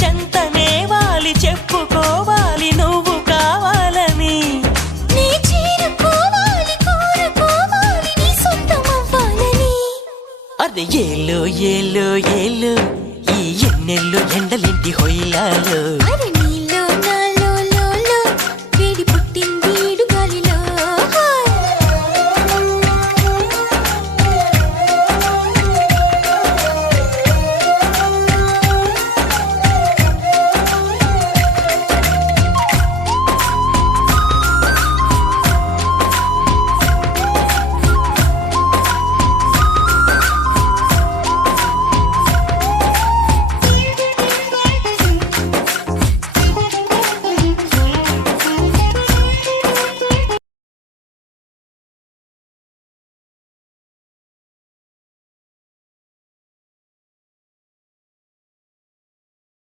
చెంతనే వాలి చెప్పుకోవాలి నువ్వు కావాలని. నీ చేరుకోవాలి కోరుకోవాలి నీ సొంతమవ్వాలని. అరే ఏలో ఏలో ఏలో ఈ ఎన్నెల్లో ఎండలింటి హొయిలాలో. అరే